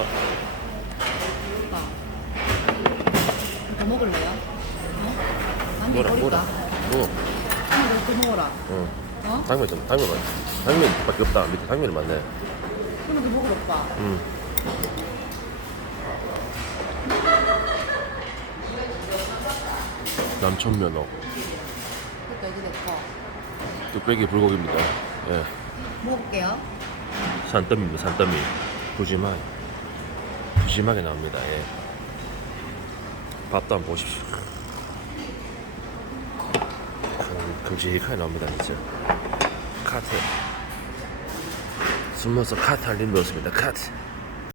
오빠. 더 먹을래요? 어? 아니, 뭐라 버릴까? 뭐? 아니, 더 먹어라. 응. 어? 당면 좀 당면 많. 당면밖에 없다. 밑에 당면이 많네. 그러면 더 먹으라, 오빠. 응. 남천면허 그러니까 이제 됐고. 뚝배기 불고기입니다. 예. 먹어볼게요. 산더미입니다. 산더미. 푸짐하게 나옵니다. 예. 밥도 한번 보십시오. 큼직하게 나옵니다. 진짜. 카트. 숨어서 카트 할 일 넣었습니다. 카트.